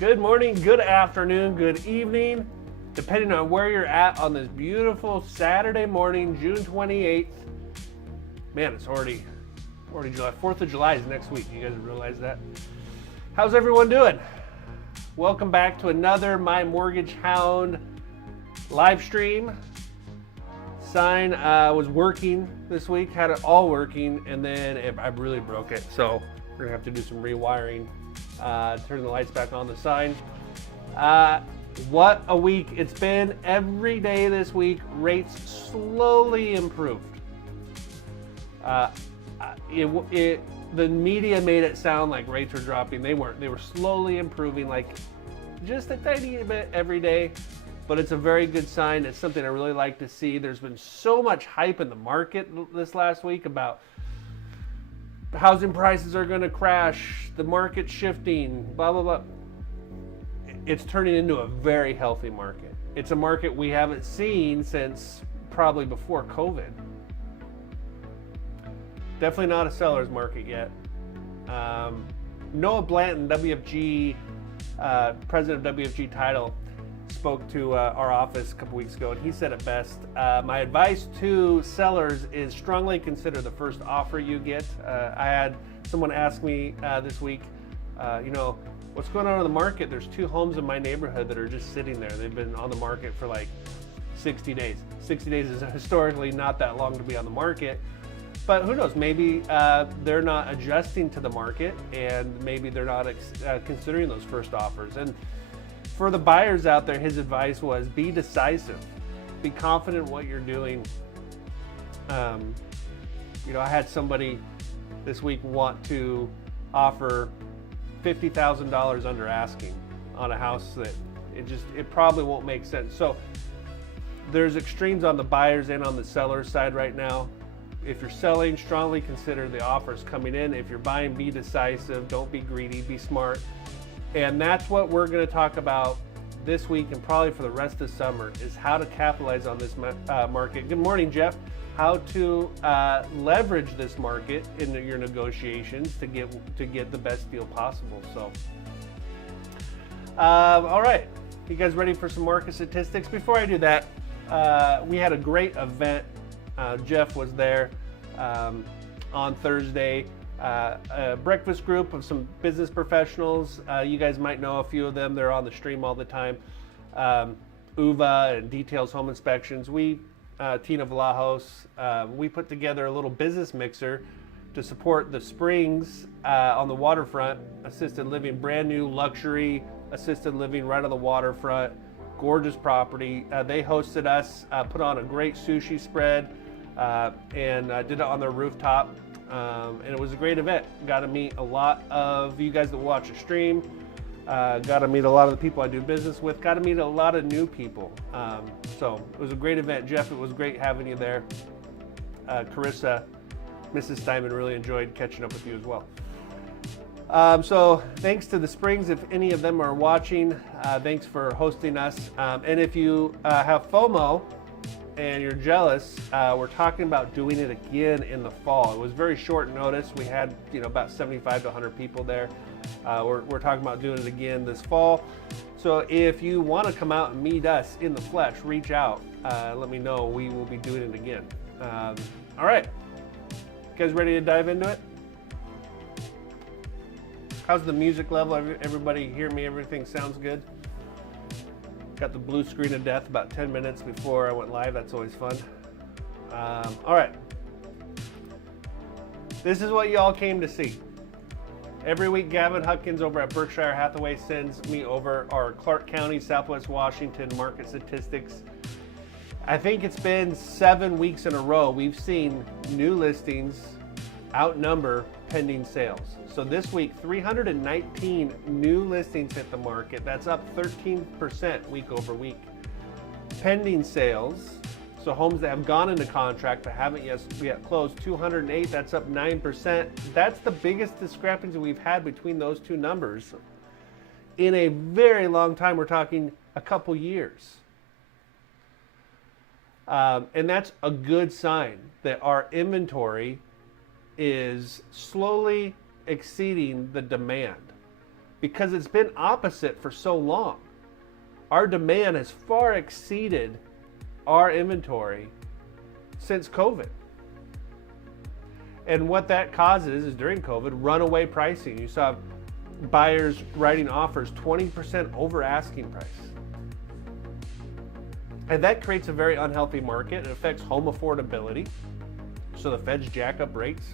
Good morning, good afternoon, good evening, depending on where you're at on this beautiful Saturday morning, June 28th. Man, it's already July. 4th of July is next week. You guys realize that? How's everyone doing? Welcome back to another My Mortgage Hound live stream. Sign was working this week, had it all working, and then I really broke it. So we're gonna have to do some rewiring. Turn the lights back on the sign. What a week it's been. Every day this week, rates slowly improved. The media made it sound like rates were dropping. They weren't. They were slowly improving, like just a tiny bit every day. But it's a very good sign. It's something I really like to see. There's been so much hype in the market this last week about housing prices are going to crash, the market's shifting, blah, blah, blah. It's turning into a very healthy market. It's a market we haven't seen since probably before COVID. Definitely not a seller's market yet. Noah Blanton, WFG, president of WFG Title, spoke to our office a couple weeks ago, and he said it best. My advice to sellers is strongly consider the first offer you get. I had someone ask me this week, what's going on in the market? There's 2 homes in my neighborhood that are just sitting there. They've been on the market for like 60 days. 60 days is historically not that long to be on the market, but who knows? Maybe they're not adjusting to the market, and maybe they're not considering those first offers. And for the buyers out there, his advice was be decisive, be confident in what you're doing. I had somebody this week want to offer $50,000 under asking on a house that it probably won't make sense. So there's extremes on the buyers and on the seller's side right now. If you're selling, strongly consider the offers coming in. If you're buying, be decisive, don't be greedy, be smart. And that's what we're going to talk about this week and probably for the rest of summer, is how to capitalize on this market. Good morning, Jeff. How to leverage this market in your negotiations to get the best deal possible. So, all right, you guys ready for some market statistics? Before I do that, we had a great event. Jeff was there on Thursday. A breakfast group of some business professionals. You guys might know a few of them. They're on the stream all the time. UVA and Details Home Inspections. Tina Vlahos, we put together a little business mixer to support the Springs on the waterfront. Assisted living, brand new luxury assisted living right on the waterfront. Gorgeous property. They hosted us, put on a great sushi spread, and did it on their rooftop. And it was a great event. Got to meet a lot of you guys that watch the stream. Got to meet a lot of the people I do business with. Got to meet a lot of new people. So it was a great event. Jeff, it was great having you there. Carissa, Mrs. Steinman, really enjoyed catching up with you as well. So thanks to the Springs, if any of them are watching, thanks for hosting us. And if you have FOMO, and you're jealous, we're talking about doing it again in the fall. It was very short notice. We had about 75 to 100 people there. We're talking about doing it again this fall. So if you want to come out and meet us in the flesh, reach out. Let me know. We will be doing it again. All right. You guys ready to dive into it? How's the music level? Everybody hear me? Everything sounds good? Got the blue screen of death about 10 minutes before I went live. That's always fun. All right. This is what y'all came to see. Every week, Gavin Huckins over at Berkshire Hathaway sends me over our Clark County, Southwest Washington market statistics. I think it's been 7 weeks in a row we've seen new listings outnumber pending sales. So this week, 319 new listings hit the market. That's up 13% week over week. Pending sales, so homes that have gone into contract but haven't yet closed, 208. That's up 9%. That's the biggest discrepancy we've had between those two numbers in a very long time. We're talking a couple years. And that's a good sign that our inventory is slowly exceeding the demand. because it's been opposite for so long. Our demand has far exceeded our inventory since COVID. And what that causes is during COVID, runaway pricing. You saw buyers writing offers 20% over asking price. And that creates a very unhealthy market. It affects home affordability. So the Feds jack up rates,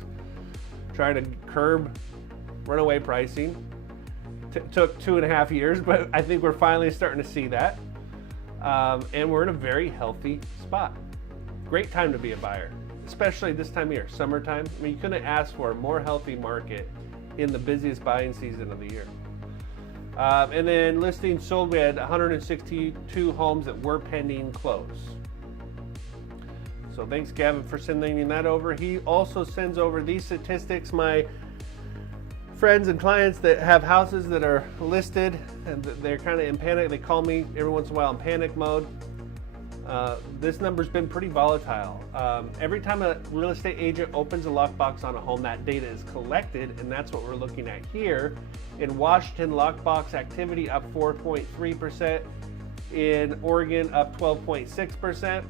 trying to curb runaway pricing. Took 2.5 years, but I think we're finally starting to see that. And we're in a very healthy spot. Great time to be a buyer, especially this time of year, summertime. I mean, you couldn't ask for a more healthy market in the busiest buying season of the year. And then listings sold, we had 162 homes that were pending close. So thanks, Gavin, for sending that over. He also sends over these statistics. My friends and clients that have houses that are listed and they're kind of in panic, they call me every once in a while in panic mode. This number's been pretty volatile. Every time a real estate agent opens a lockbox on a home, that data is collected, and that's what we're looking at here. In Washington, lockbox activity up 4.3%. In Oregon, up 12.6%.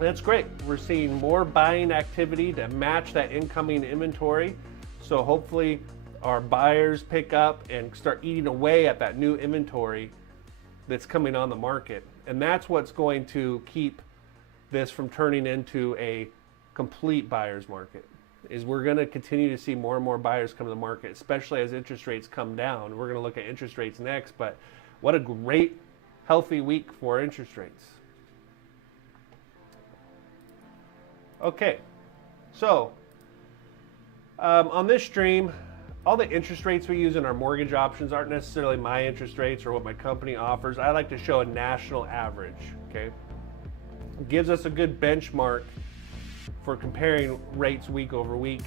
That's great. We're seeing more buying activity to match that incoming inventory. So hopefully our buyers pick up and start eating away at that new inventory that's coming on the market. And that's what's going to keep this from turning into a complete buyer's market, is we're going to continue to see more and more buyers come to the market, especially as interest rates come down. We're going to look at interest rates next, but what a great, healthy week for interest rates. Okay, so on this stream, all the interest rates we use in our mortgage options aren't necessarily my interest rates or what my company offers. I like to show a national average, okay? It gives us a good benchmark for comparing rates week over week.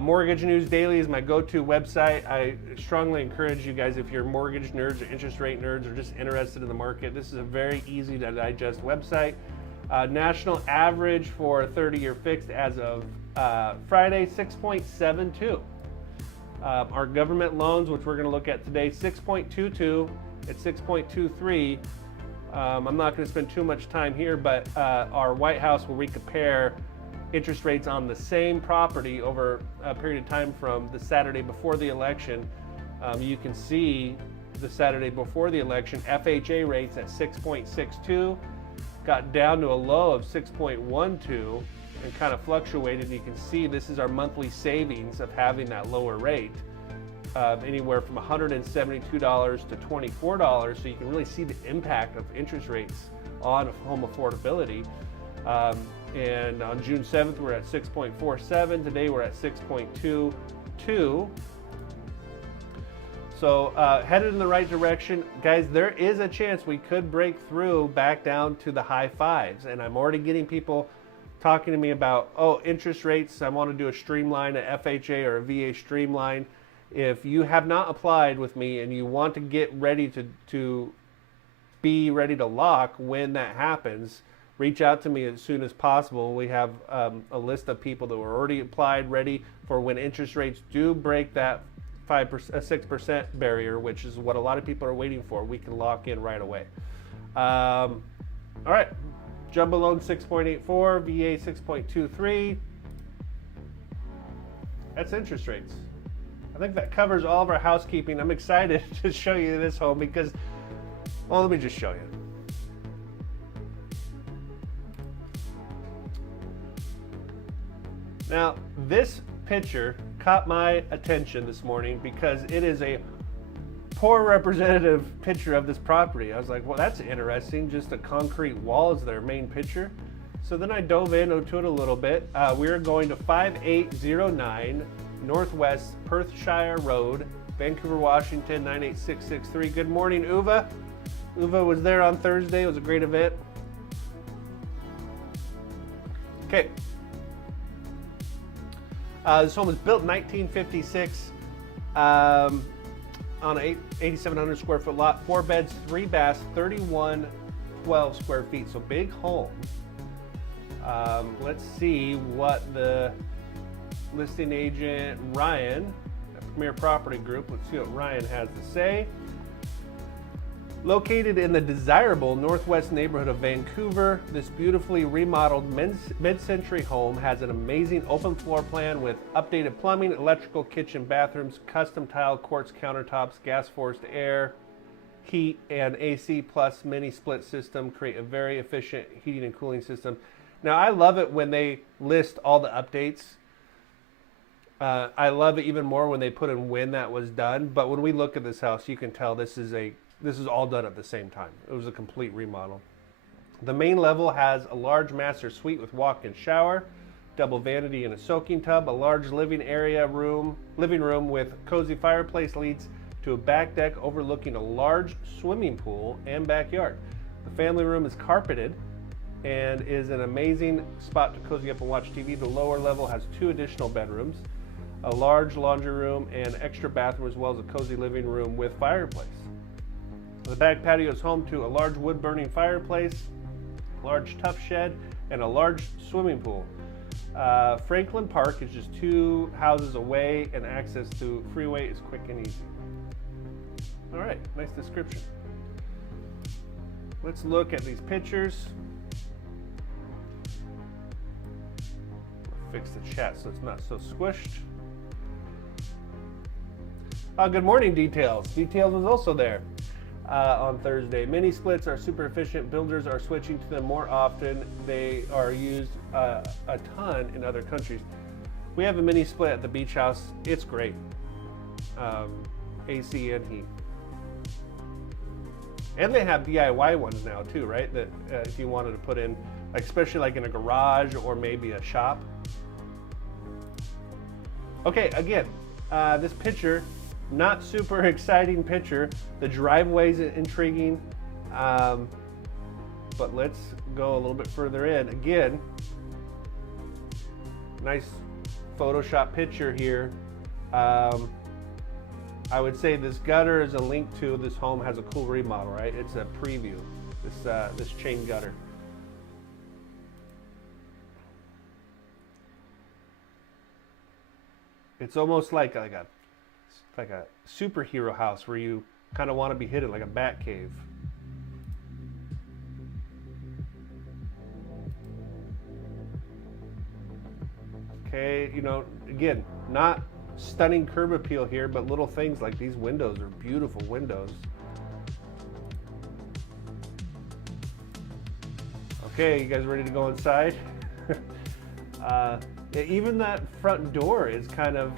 Mortgage News Daily is my go-to website. I strongly encourage you guys, if you're mortgage nerds or interest rate nerds or just interested in the market, this is a very easy to digest website. National average for a 30-year fixed as of Friday, 6.72. Our government loans, which we're going to look at today, 6.22 at 6.23. I'm not going to spend too much time here, but our White House, where we compare interest rates on the same property over a period of time from the Saturday before the election, you can see the Saturday before the election, FHA rates at 6.62, got down to a low of 6.12, and kind of fluctuated. You can see this is our monthly savings of having that lower rate, anywhere from $172 to $24. So you can really see the impact of interest rates on home affordability. And on June 7th, we're at 6.47. Today, we're at 6.22. So headed in the right direction. Guys, there is a chance we could break through back down to the high fives. And I'm already getting people talking to me about, oh, interest rates. I want to do a streamline, a FHA or a VA streamline. If you have not applied with me and you want to get ready to be ready to lock when that happens, reach out to me as soon as possible. We have a list of people that were already applied, ready for when interest rates do break that 6% barrier, which is what a lot of people are waiting for. We can lock in right away. All right. Jumbo loan 6.84, VA 6.23. That's interest rates. I think that covers all of our housekeeping. I'm excited to show you this home because, well, let me just show you. Now, this picture caught my attention this morning because it is a poor representative picture of this property. I was like, well, that's interesting. Just a concrete wall is their main picture. So then I dove into it a little bit. We are going to 5809 Northwest Perthshire Road, Vancouver, Washington, 98663. Good morning, Uva. Uva was there on Thursday. It was a great event. Okay. This home was built in 1956. On an 8,700 square foot lot, 4 beds, 3 baths, 3112 square feet. So big home. Let's see what the listing agent Ryan Premier Property Group. Let's see what Ryan has to say. Located in the desirable northwest neighborhood of Vancouver, this beautifully remodeled mid-century home has an amazing open floor plan with updated plumbing, electrical, kitchen, bathrooms, custom tile, quartz countertops, gas-forced air, heat, and AC plus mini split system create a very efficient heating and cooling system. Now, I love it when they list all the updates. I love it even more when they put in when that was done. But when we look at this house, you can tell this is all done at the same time. It was a complete remodel. The main level has a large master suite with walk-in shower, double vanity and a soaking tub. A large living room with cozy fireplace leads to a back deck overlooking a large swimming pool and backyard. The family room is carpeted and is an amazing spot to cozy up and watch TV. The lower level has 2 additional bedrooms, a large laundry room, and extra bathroom, as well as a cozy living room with fireplace. The back patio is home to a large wood-burning fireplace, large tough shed, and a large swimming pool. Franklin Park is just 2 houses away, and access to freeway is quick and easy. All right, nice description. Let's look at these pictures. Fix the chat so it's not so squished. Good morning, Details. Details was also there on Thursday. Mini splits are super efficient. Builders are switching to them more often. They are used a ton in other countries. We have a mini split at the beach house. It's great. AC and heat. And they have DIY ones now too, right? That if you wanted to put in, like, especially like in a garage or maybe a shop. Okay, again, this picture, not super exciting picture. The driveway's intriguing, but let's go a little bit further in. Again, nice Photoshop picture here. I would say this gutter is a link to this home has a cool remodel, right? It's a preview, this chain gutter. It's almost like a superhero house where you kind of want to be hidden, like a bat cave. Okay, you know, again, not stunning curb appeal here, but little things like these windows are beautiful windows. Okay, you guys ready to go inside? Even that front door is kind of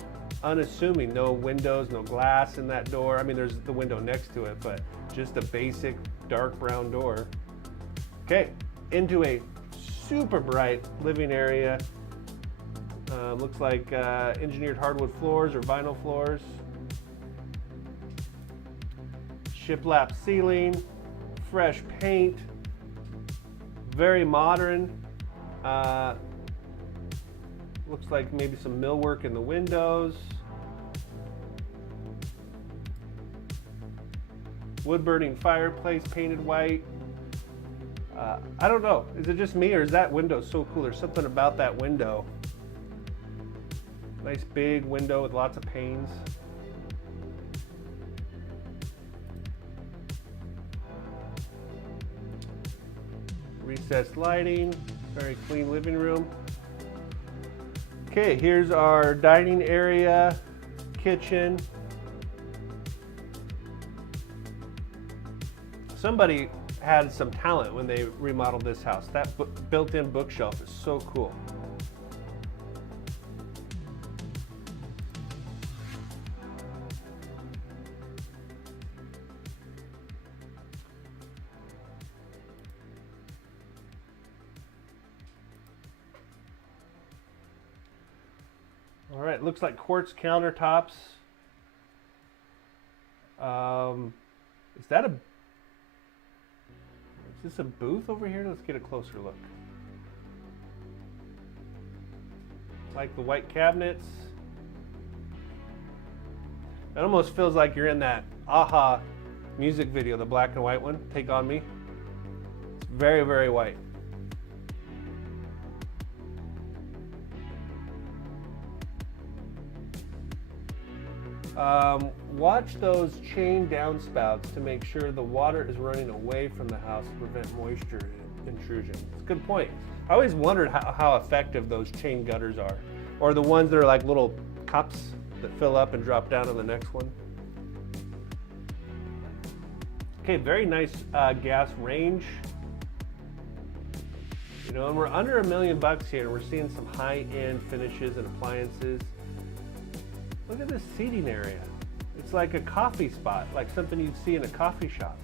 unassuming. No windows, no glass in that door. I mean, there's the window next to it, but just a basic dark brown door. Okay, into a super bright living area. Looks like engineered hardwood floors or vinyl floors. Shiplap ceiling, fresh paint, very modern. Looks like maybe some millwork in the windows. Wood burning fireplace painted white. I don't know, is it just me or is that window so cool? There's something about that window. Nice big window with lots of panes. Recessed lighting, very clean living room. Okay, here's our dining area, kitchen. Somebody had some talent when they remodeled this house. That built-in bookshelf is so cool. All right, looks like quartz countertops. Is this a booth over here? Let's get a closer look. Like the white cabinets. It almost feels like you're in that AHA music video, the black and white one, Take On Me. It's very, very white. Watch those chain downspouts to make sure the water is running away from the house to prevent moisture intrusion. It's a good point. I always wondered how effective those chain gutters are, or the ones that are like little cups that fill up and drop down on the next one. Okay, very nice gas range. You know, and we're under $1 million here, and we're seeing some high-end finishes and appliances. Look at this seating area. It's like a coffee spot, like something you'd see in a coffee shop.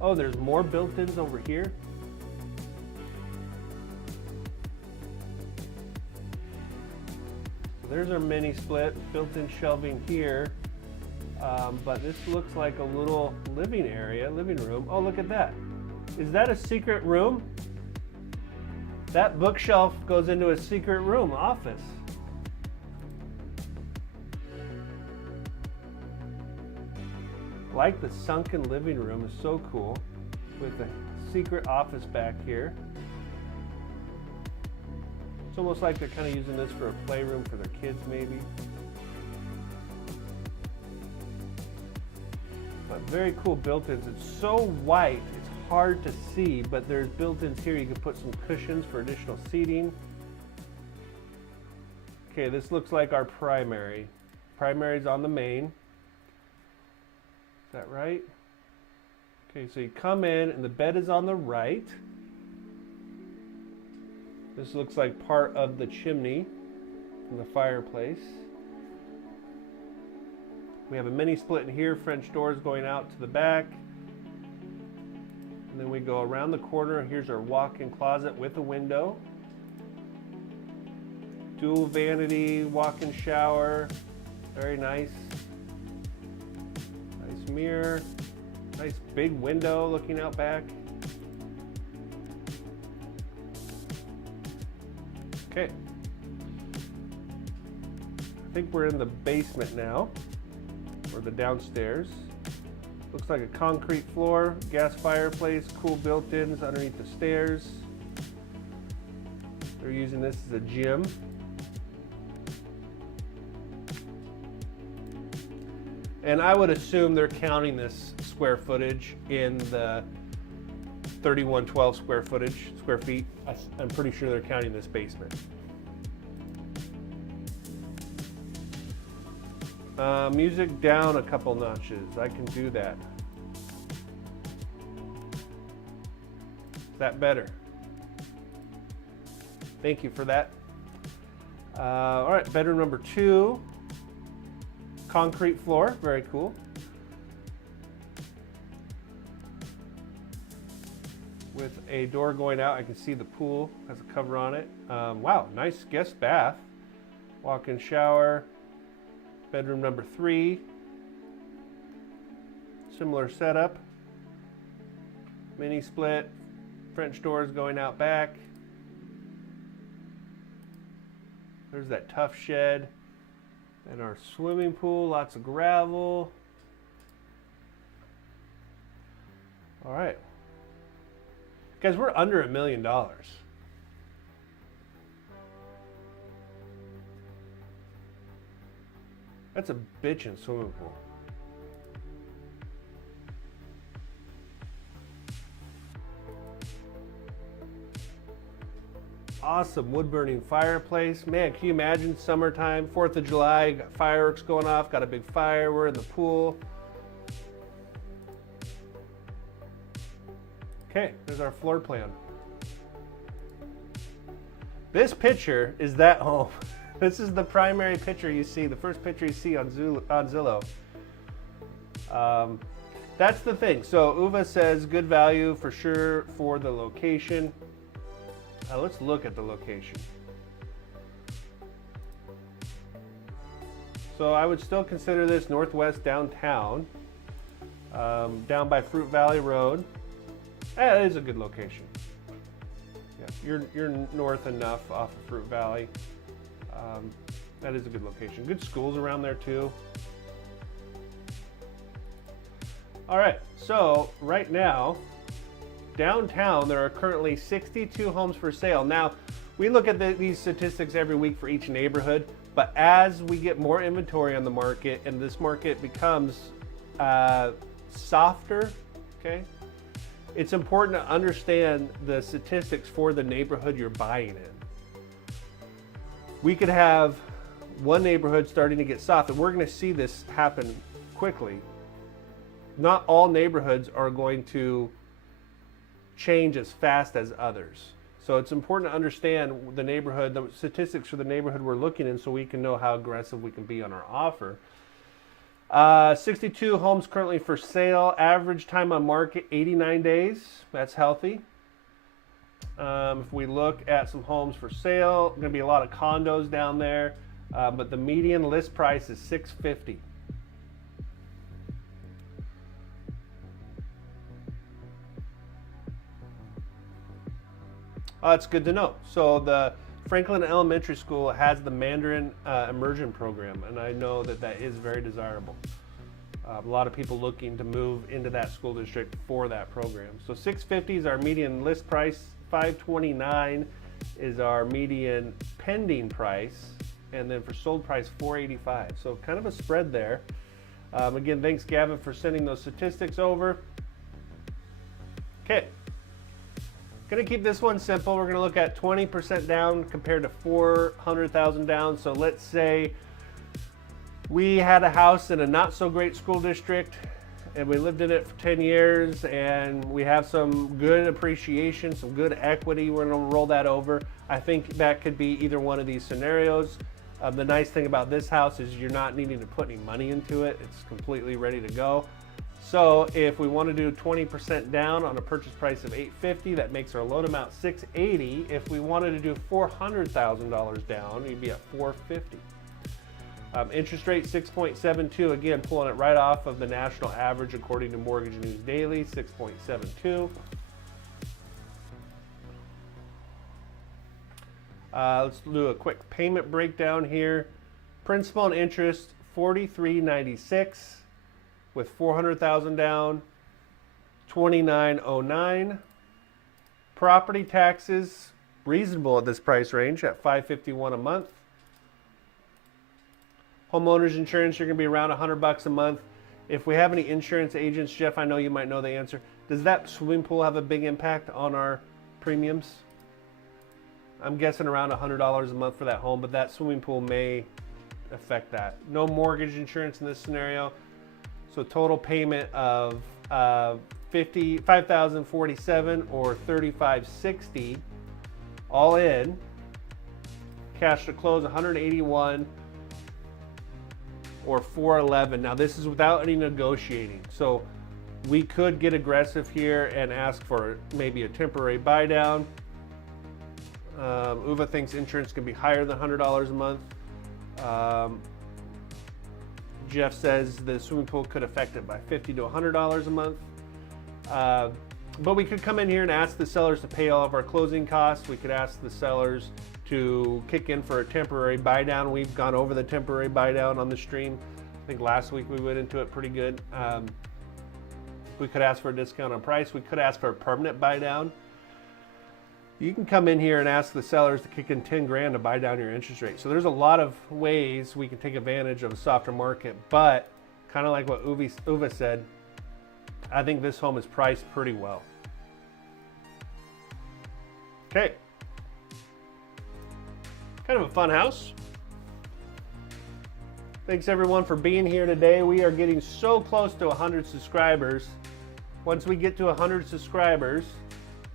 Oh, there's more built-ins over here. So there's our mini split, built-in shelving here. But this looks like a little living area, living room. Oh, look at that. Is that a secret room? That bookshelf goes into a secret room, office. Like the sunken living room is so cool, with a secret office back here. It's almost like they're kind of using this for a playroom for their kids, maybe. But very cool built-ins. It's so white, it's hard to see, but there's built-ins here. You can put some cushions for additional seating. Okay, this looks like our primary. Primary's on the main. Is that right? Okay, so you come in and the bed is on the right. This looks like part of the chimney from the fireplace. We have a mini split in here, French doors going out to the back. And then we go around the corner. Here's our walk-in closet with a window. Dual vanity, walk-in shower, very nice. Nice mirror, nice big window looking out back. Okay. I think we're in the basement now, or the downstairs. Looks like a concrete floor, gas fireplace, cool built-ins underneath the stairs. They're using this as a gym. And I would assume they're counting this square footage in the 3112 square feet. I'm pretty sure they're counting this basement. Music down a couple notches. I can do that. Is that better? Thank you for that. All right, bedroom number 2. Concrete floor, very cool. With a door going out, I can see the pool has a cover on it. Wow, nice guest bath. Walk-in shower. Bedroom number 3. Similar setup. Mini split. French doors going out back. There's that tough shed. And our swimming pool, lots of gravel. All right. Guys, we're under $1 million. That's a bitchin' swimming pool. Awesome wood burning fireplace. Man, can you imagine summertime, 4th of July, got fireworks going off, got a big fire, we're in the pool. Okay, there's our floor plan. This picture is that home. This is the primary picture you see, the first picture you see on Zillow. That's the thing. So Uva says good value for sure for the location. Let's look at the location. So I would still consider this northwest downtown, down by Fruit Valley Road. That is a good location. Yeah, you're north enough off of Fruit Valley. That is a good location. Good schools around there too. All right, so right now, downtown, there are currently 62 homes for sale. Now, we look at these statistics every week for each neighborhood, But as we get more inventory on the market and this market becomes softer, okay, it's important to understand the statistics for the neighborhood you're buying in. We could have one neighborhood starting to get soft, and we're going to see this happen quickly. Not all neighborhoods are going to change as fast as others. So it's important to understand the neighborhood, the statistics for the neighborhood we're looking in, so we can know how aggressive we can be on our offer. 62 homes currently for sale. Average time on market, 89 days. That's healthy. If we look at some homes for sale, going to be a lot of condos down there, but the median list price is $650. That's good to know. So the Franklin Elementary School has the Mandarin immersion program, and I know that that is very desirable. A lot of people looking to move into that school district for that program. So $650 is our median list price. $529 is our median pending price, and then for sold price $485. So kind of a spread there. Again, thanks Gavin for sending those statistics over. Okay. Going to keep this one simple. We're going to look at 20% down compared to 400,000 down. So let's say we had a house in a not so great school district and we lived in it for 10 years and we have some good appreciation, some good equity. We're going to roll that over. I think that could be either one of these scenarios. The nice thing about this house is you're not needing to put any money into it. It's completely ready to go. So if we want to do 20% down on a purchase price of $850, that makes our loan amount $680. If we wanted to do $400,000 down, you'd be at $450. Interest rate 6.72. Again, pulling it right off of the national average according to Mortgage News Daily, 6.72. Let's do a quick payment breakdown here. Principal and interest $43.96. with 400,000 down, 2909. Property taxes reasonable at this price range at $551 a month. Homeowners insurance, you're going to be around $100 a month. If we have any insurance agents, Jeff, I know you might know the answer. Does that swimming pool have a big impact on our premiums? I'm guessing around $100 a month for that home, but that swimming pool may affect that. No mortgage insurance in this scenario. So total payment of $5,047 or $3,560 all in. Cash to close $181 or $411. Now this is without any negotiating. So we could get aggressive here and ask for maybe a temporary buy down. Uva thinks insurance can be higher than $100 a month. Jeff says the swimming pool could affect it by $50 to $100 a month. But we could come in here and ask the sellers to pay all of our closing costs. We could ask the sellers to kick in for a temporary buy down. We've gone over the temporary buy down on the stream. I think last week we went into it pretty good. We could ask for a discount on price. We could ask for a permanent buy down. You can come in here and ask the sellers to kick in 10 grand to buy down your interest rate. So there's a lot of ways we can take advantage of a softer market, but kind of like what Uva said, I think this home is priced pretty well. Okay. Kind of a fun house. Thanks everyone for being here today. We are getting so close to 100 subscribers. Once we get to 100 subscribers,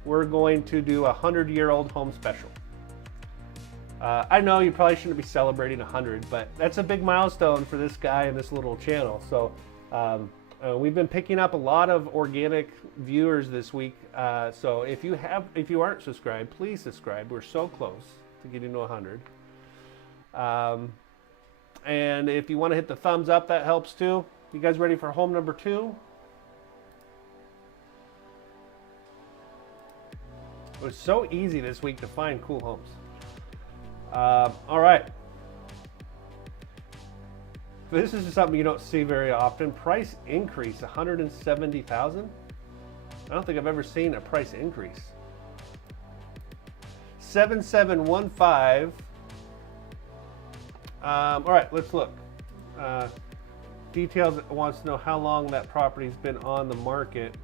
we're going to do a 100-year-old home special. I know you probably shouldn't be celebrating 100, but that's a big milestone for this guy and this little channel. So we've been picking up a lot of organic viewers this week. So if you aren't subscribed, please subscribe. We're so close to getting to 100. And if you want to hit the thumbs up, that helps too. You guys ready for home number 2? It was so easy this week to find cool homes. All right. This is something you don't see very often. Price increase, $170,000. I don't think I've ever seen a price increase. 7715 All right, let's look. Details wants to know how long that property's been on the market.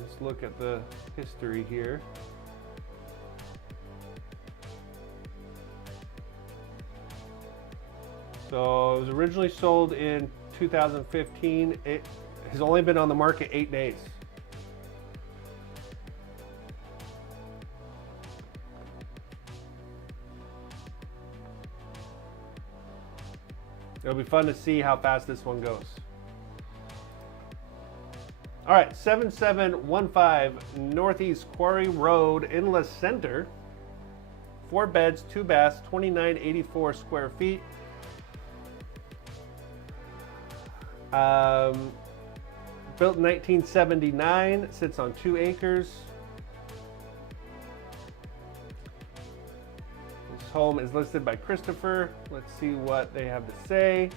Let's look at the history here. So it was originally sold in 2015. It has only been on the market 8 days. It'll be fun to see how fast this one goes. All right, 7715 Northeast Quarry Road in La Center. 4 beds, 2 baths, 2984 square feet. Built in 1979, sits on 2 acres. This home is listed by Christopher. Let's see what they have to say.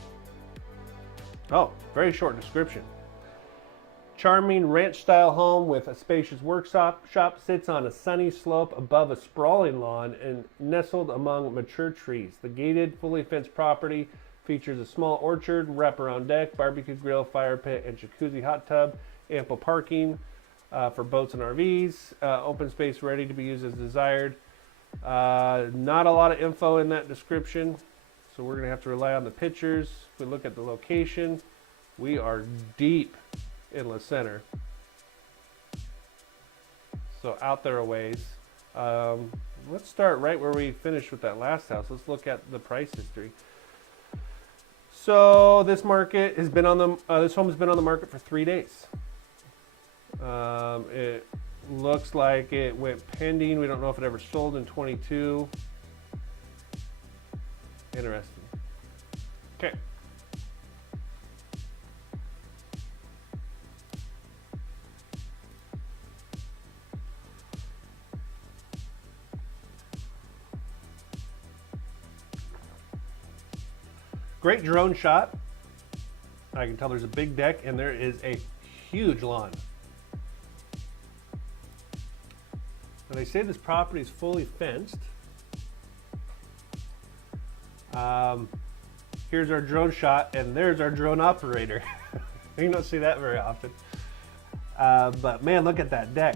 Oh, very short description. Charming ranch-style home with a spacious workshop. Shop sits on a sunny slope above a sprawling lawn and nestled among mature trees. The gated, fully fenced property features a small orchard, wraparound deck, barbecue grill, fire pit, and jacuzzi hot tub. Ample parking for boats and RVs. Open space ready to be used as desired. Not a lot of info in that description, so we're going to have to rely on the pictures. If we look at the location, we are deep in La Center, so out there a ways. Let's start right where we finished with that last house. Let's look at the price history. So this market has been on the this home has been on the market for 3 days. It looks like it went pending. We don't know if it ever sold in 22. Interesting. Okay. Great drone shot. I can tell there's a big deck and there is a huge lawn. And they say this property is fully fenced. Here's our drone shot and there's our drone operator. You don't see that very often. But man, look at that deck.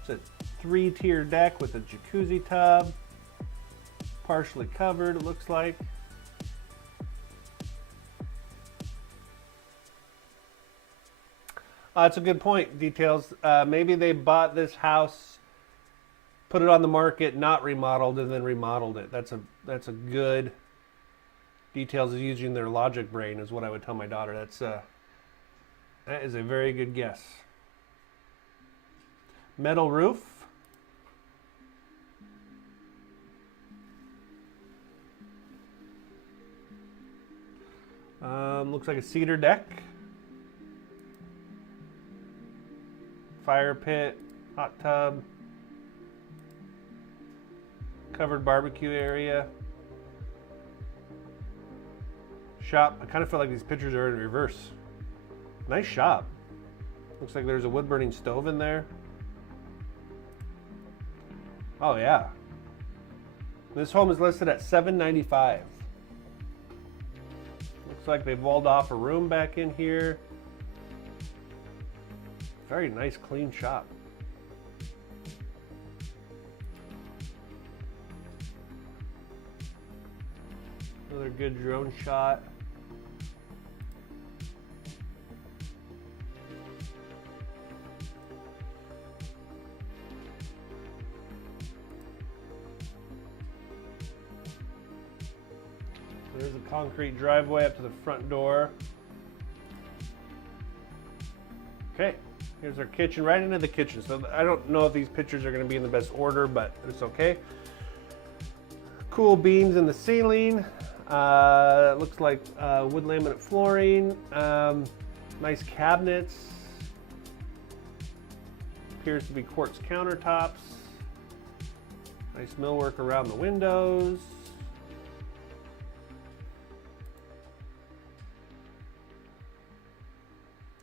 It's a 3-tier deck with a jacuzzi tub. Partially covered, it looks like. That's a good point. Details. Maybe they bought this house, put it on the market, not remodeled, and then remodeled it. That's a good. Details is using their logic brain is what I would tell my daughter. That is a very good guess. Metal roof. Looks like a cedar deck. Fire pit, hot tub, covered barbecue area. Shop. I kind of feel like these pictures are in reverse. Nice shop. Looks like there's a wood burning stove in there. Oh yeah. This home is listed at $795. Looks like they've walled off a room back in here. Very nice, clean shop. Another good drone shot. There's a concrete driveway up to the front door. Okay, here's our kitchen, right into the kitchen. So I don't know if these pictures are going to be in the best order, but it's okay. Cool beams in the ceiling. It looks like wood laminate flooring. Nice cabinets. Appears to be quartz countertops. Nice millwork around the windows.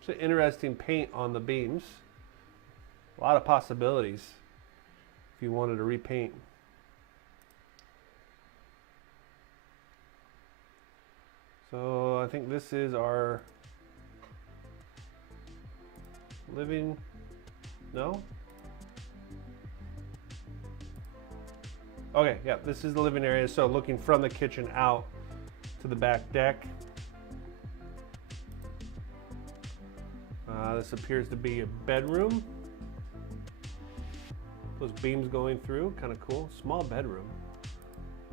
It's an interesting paint on the beams. A lot of possibilities. if you wanted to repaint. So I think this is our living, no? Okay, yeah, this is the living area. So looking from the kitchen out to the back deck. This appears to be a bedroom. Those beams going through, kind of cool. Small bedroom.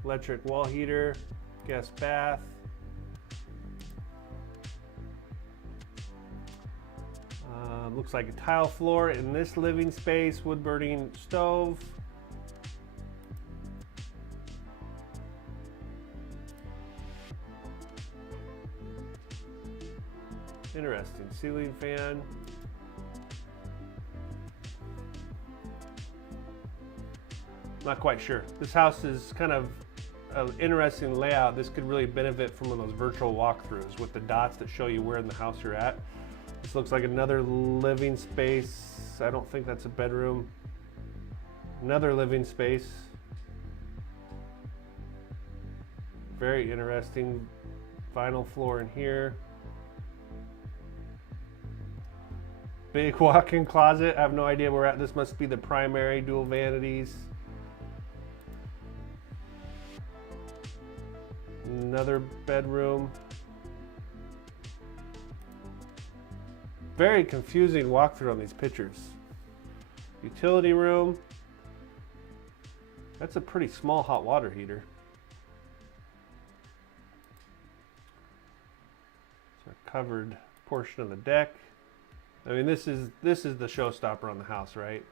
Electric wall heater, guest bath. Looks like a tile floor in this living space, wood burning stove. Interesting, ceiling fan. Not quite sure. This house is kind of an interesting layout. This could really benefit from one of those virtual walkthroughs with the dots that show you where in the house you're at. This looks like another living space. I don't think that's a bedroom. Another living space. Very interesting. Vinyl floor in here. Big walk-in closet. I have no idea where we're at. This must be the primary, dual vanities. Another bedroom. Very confusing walkthrough on these pictures. Utility room. That's a pretty small hot water heater. It's a covered portion of the deck. I mean, this is the showstopper on the house, right?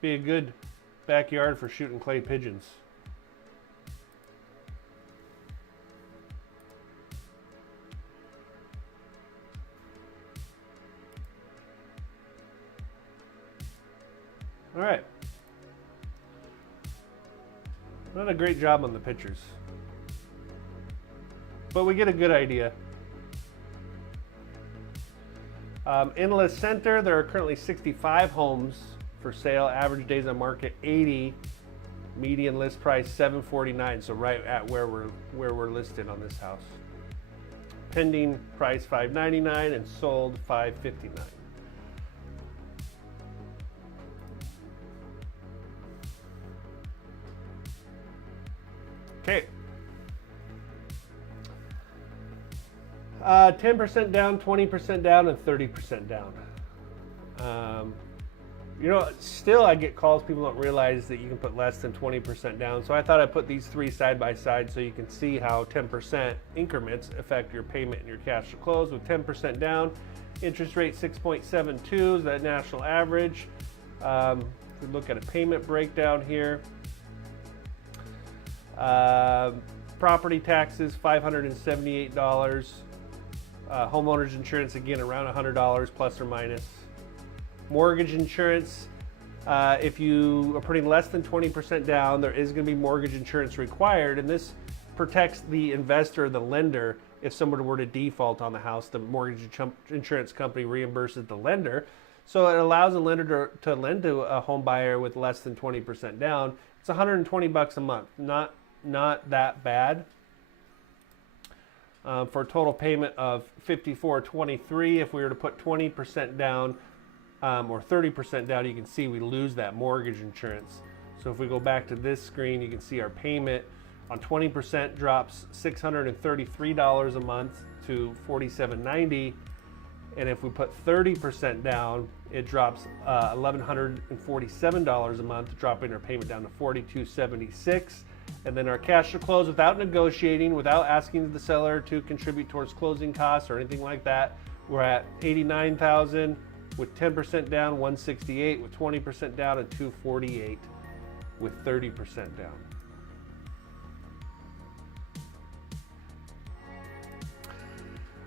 Be a good backyard for shooting clay pigeons. All right. Not a great job on the pictures, but we get a good idea. In La Center, there are currently 65 homes for sale. Average days on market 80. Median list price $749. So right at where we're listed on this house. Pending price $599 and sold $559. Okay. 10% down, 20% down, and 30% down. You know, still I get calls, people don't realize that you can put less than 20% down. So I thought I'd put these three side by side so you can see how 10% increments affect your payment and your cash to close. With 10% down, interest rate 6.72 is that national average. If we look at a payment breakdown here, property taxes $578. Homeowners insurance, again, around $100 plus or minus. Mortgage insurance, if you are putting less than 20% down, there is going to be mortgage insurance required, and this protects the investor, the lender. If someone were to default on the house, the mortgage insurance company reimburses the lender. So it allows a lender to lend to a home buyer with less than 20% down. It's $120 a month, not that bad. For a total payment of $54.23, if we were to put 20% down or 30% down, you can see we lose that mortgage insurance. So if we go back to this screen, you can see our payment on 20% drops $633 a month to $47.90, and if we put 30% down, it drops $1,147 a month, dropping our payment down to $42.76. And then our cash to close, without negotiating, without asking the seller to contribute towards closing costs or anything like that, we're at $89,000 with 10% down, $168 with 20% down, and $248 with 30% down.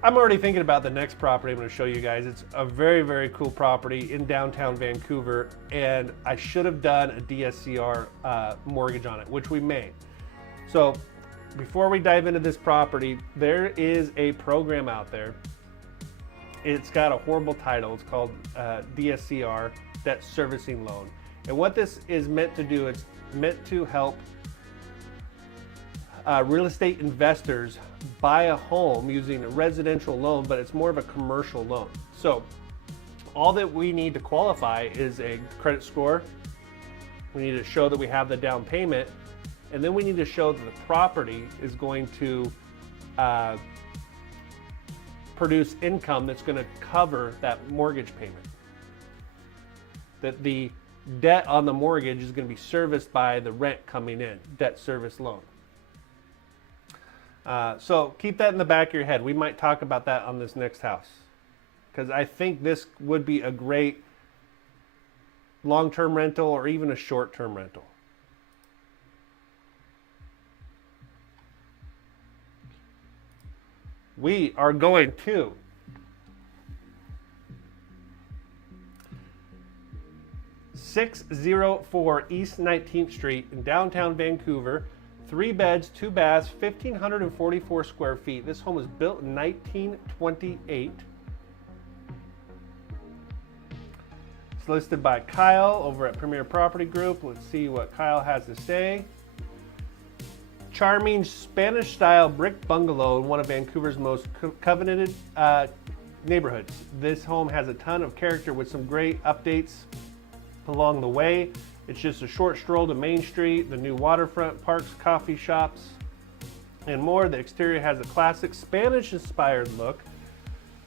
I'm already thinking about the next property I'm going to show you guys. It's a very, very cool property in downtown Vancouver, and I should have done a DSCR mortgage on it, which we may. So before we dive into this property, there is a program out there it's got a horrible title. It's called DSCR, Debt Servicing Loan. And what this is meant to do, it's meant to help real estate investors buy a home using a residential loan, but it's more of a commercial loan. So all that we need to qualify is a credit score. We need to show that we have the down payment, and then we need to show that the property is going to produce income that's going to cover that mortgage payment. That the debt on the mortgage is going to be serviced by the rent coming in, debt service loan. So keep that in the back of your head. We might talk about that on this next house, because I think this would be a great long-term rental or even a short-term rental. We are going to .604 East 19th Street in downtown Vancouver. 3 beds, 2 baths, 1,544 square feet. This home was built in 1928. It's listed by Kyle over at Premier Property Group. Let's see what Kyle has to say. Charming Spanish-style brick bungalow in one of Vancouver's most coveted neighborhoods. This home has a ton of character with some great updates along the way. It's just a short stroll to Main Street, the new waterfront, parks, coffee shops, and more. The exterior has a classic Spanish-inspired look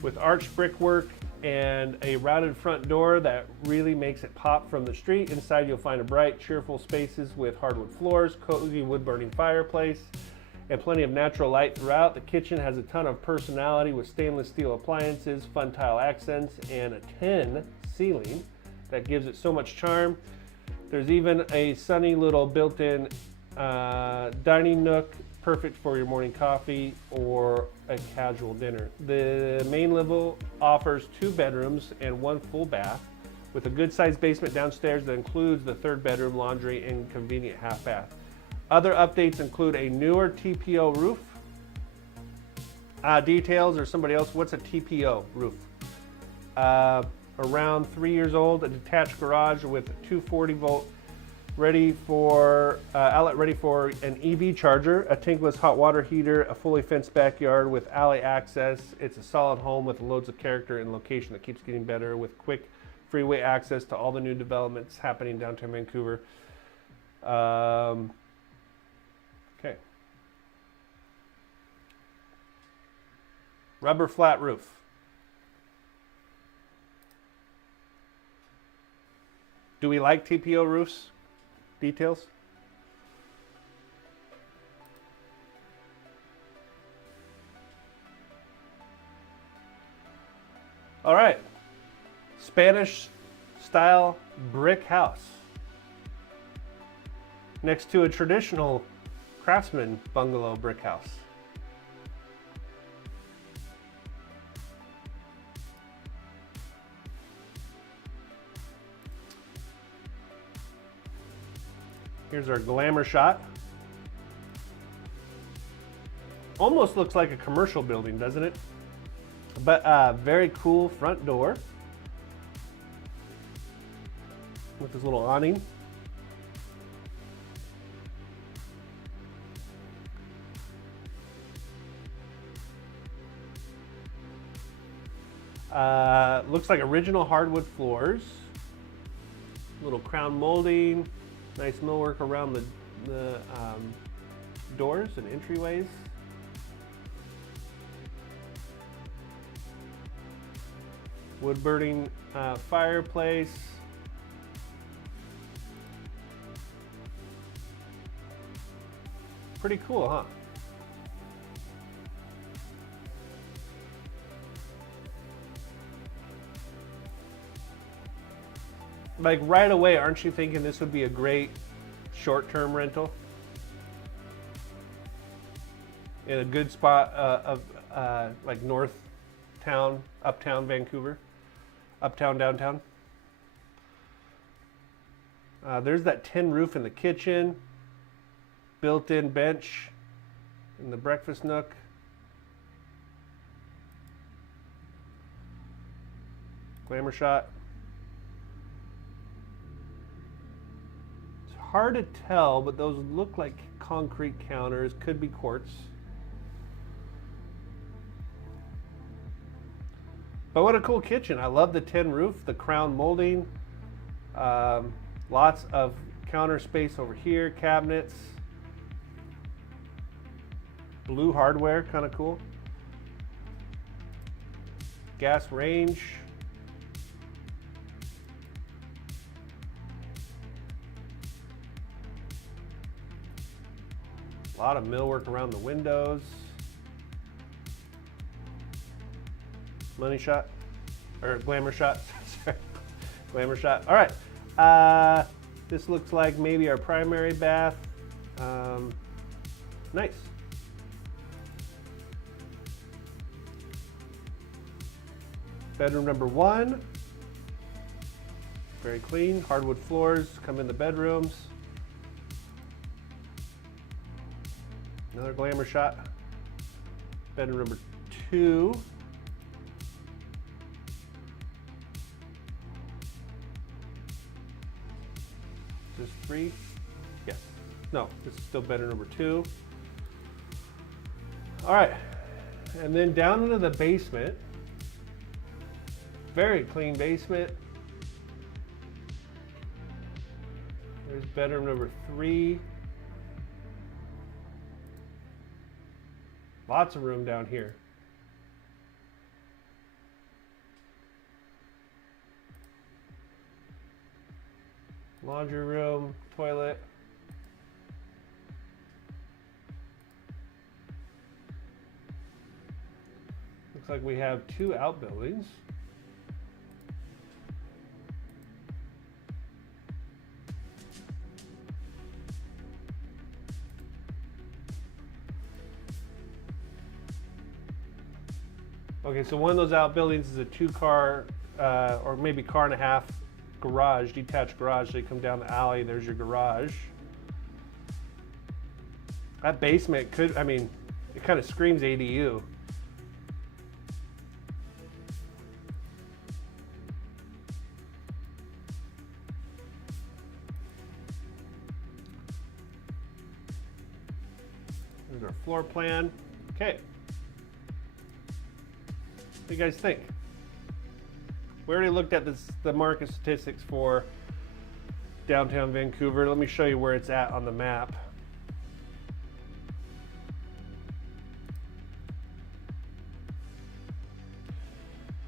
with arched brickwork and a rounded front door that really makes it pop from the street. Inside you'll find a bright, cheerful spaces with hardwood floors, cozy wood-burning fireplace, and plenty of natural light throughout. The kitchen has a ton of personality with stainless steel appliances, fun tile accents, and a tin ceiling that gives it so much charm. There's even a sunny little built-in dining nook, perfect for your morning coffee or a casual dinner. The main level offers 2 bedrooms and 1 full bath, with a good-sized basement downstairs that includes the 3rd bedroom, laundry, and convenient half bath. Other updates include a newer TPO roof. Details or somebody else, what's a TPO roof? Around 3 years old, a detached garage with 240 volt ready for outlet ready for an EV charger, a tankless hot water heater, a fully fenced backyard with alley access. It's a solid home with loads of character and location that keeps getting better, with quick freeway access to all the new developments happening downtown Vancouver. Okay. Rubber flat roof. Do we like TPO roofs? Details? All right. Spanish style brick house next to a traditional craftsman bungalow brick house. Here's our glamour shot. Almost looks like a commercial building, doesn't it? But very cool front door with this little awning. Looks like original hardwood floors, little crown molding. Nice millwork around the doors and entryways. Wood burning fireplace. Pretty cool, huh? Like right away, aren't you thinking this would be a great short-term rental in a good spot of like north town, uptown Vancouver, uptown, downtown? There's that tin roof in the kitchen, built-in bench in the breakfast nook. Glamour shot. It's hard to tell, but those look like concrete counters. Could be quartz. But what a cool kitchen. I love the tin roof, the crown molding. Lots of counter space over here, cabinets. Blue hardware, kind of cool. Gas range. A lot of millwork around the windows. Money shot, or glamour shot, sorry, glamour shot. All right, this looks like maybe our primary bath. Nice. Bedroom number 1, very clean. Hardwood floors come in the bedrooms. Another glamour shot. Bedroom number 2. This 3? Yes. No, this is still bedroom number 2. All right, and then down into the basement. Very clean basement. There's bedroom number 3. Lots of room down here. Laundry room, toilet. Looks like we have 2 outbuildings. Okay, so one of those outbuildings is a 2-car, or maybe car and a half garage, detached garage. So you come down the alley, there's your garage. That basement could, I mean, it kind of screams ADU. There's our floor plan. Okay. What do you guys think? We already looked at the market statistics for downtown Vancouver. Let me show you where it's at on the map.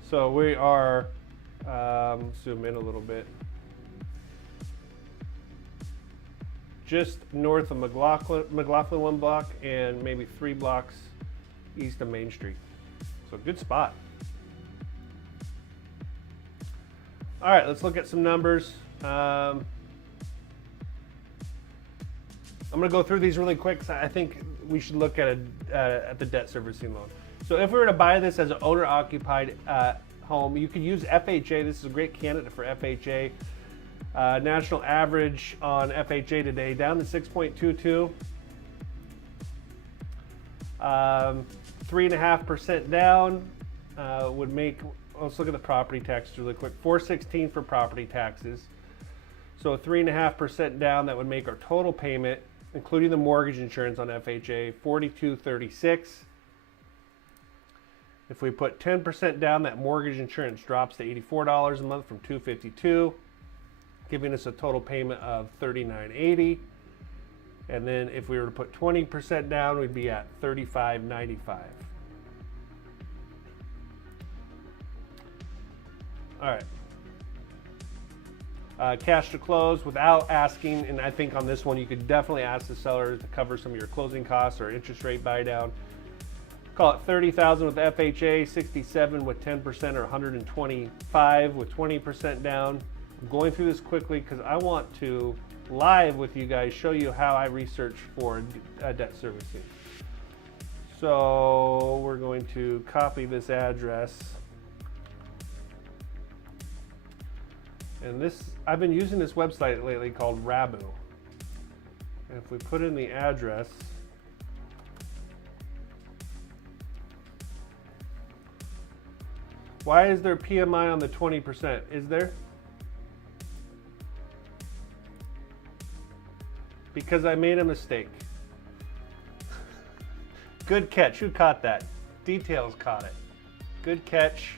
So we are, zoom in a little bit, just north of McLaughlin 1 block and maybe 3 blocks east of Main Street. So good spot. All right, let's look at some numbers. I'm gonna go through these really quick because I think we should look at the debt servicing loan. So if we were to buy this as an owner-occupied home, you could use FHA. This is a great candidate for FHA. National average on FHA today down to 6.22. 3.5% down would make. Let's look at the property taxes really quick. $416 for property taxes. So 3.5% down, that would make our total payment, including the mortgage insurance on FHA, $42.36. If we put 10% down, that mortgage insurance drops to $84 a month from $252, giving us a total payment of $39.80. And then if we were to put 20% down, we'd be at $35.95. All right. Cash to close without asking, and I think on this one you could definitely ask the seller to cover some of your closing costs or interest rate buy down. Call it $30,000 with FHA, $67,000 with 10%, or $125,000 with 20% down. I'm going through this quickly because I want to live with you guys show you how I research for debt servicing. So we're going to copy this address. And this, I've been using this website lately called Rabu. And if we put in the address, Why is there PMI on the 20%? Is there? Because I made a mistake. Good catch. Who caught that? Details caught it. Good catch.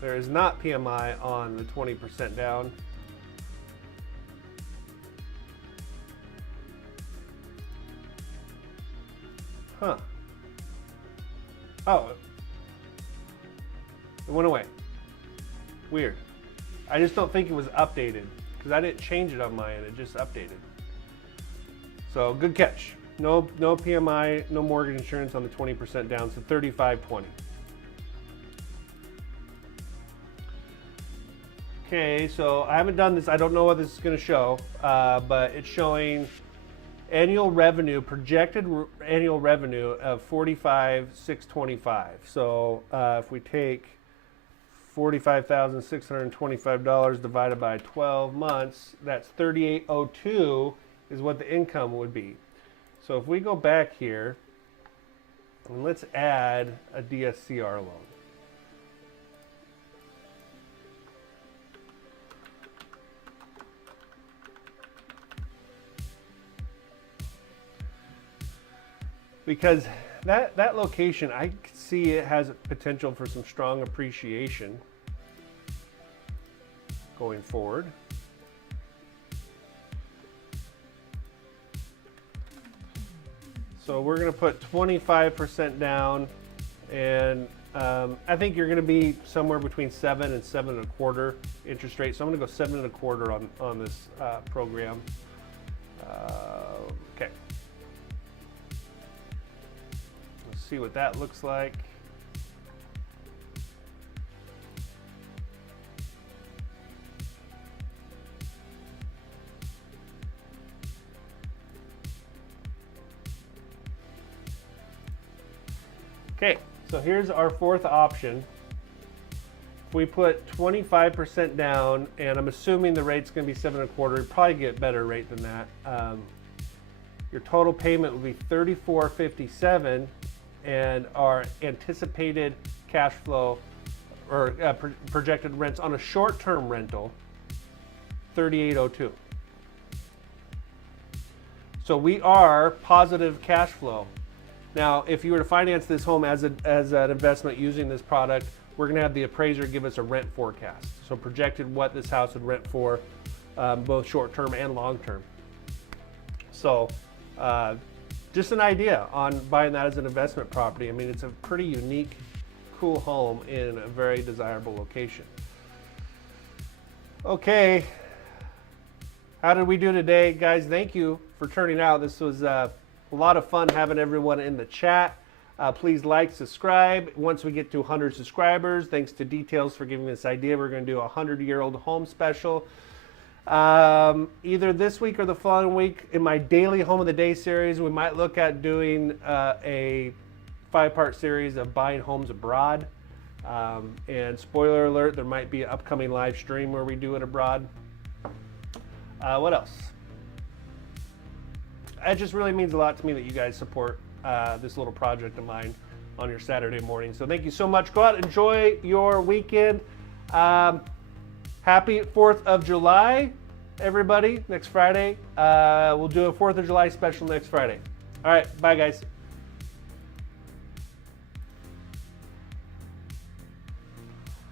There is not PMI on the 20% down. Huh. Oh. It went away. Weird. I just don't think it was updated because I didn't change it on my end. It just updated. So good catch. No PMI, no mortgage insurance on the 20% down, so 35.20. Okay, so I haven't done this. I don't know what this is going to show, but it's showing annual revenue, projected annual revenue of $45,625. So if we take $45,625 divided by 12 months, that's $3,802 is what the income would be. So if we go back here, and let's add a DSCR loan. Because that location, I see it has potential for some strong appreciation going forward. So we're going to put 25% down, and I think you're going to be somewhere between 7 and 7.25 interest rate. So I'm going to go 7.25 on this program. Okay. Let's see what that looks like. Okay, so here's our fourth option. If we put 25% down, and I'm assuming the rate's going to be 7.25, you'd probably get a better rate than that. Your total payment would be $34.57, and our anticipated cash flow or projected rents on a short-term rental, $38.02. So we are positive cash flow. Now, if you were to finance this home as an investment using this product, we're going to have the appraiser give us a rent forecast. So projected what this house would rent for, both short-term and long-term. So just an idea on buying that as an investment property. I mean, it's a pretty unique, cool home in a very desirable location. Okay. How did we do today, guys? Thank you for turning out. This was a lot of fun having everyone in the chat. Please like, subscribe. Once we get to 100 subscribers, thanks to Details for giving me this idea, we're going to do a 100-year-old home special. Either this week or the following week in my daily Home of the Day series, we might look at doing a 5-part series of buying homes abroad. And spoiler alert, there might be an upcoming live stream where we do it abroad. What else? It just really means a lot to me that you guys support this little project of mine on your Saturday morning. So thank you so much. Go out, enjoy your weekend. Happy 4th of July, everybody, next Friday. We'll do a 4th of July special next Friday. All right, bye guys.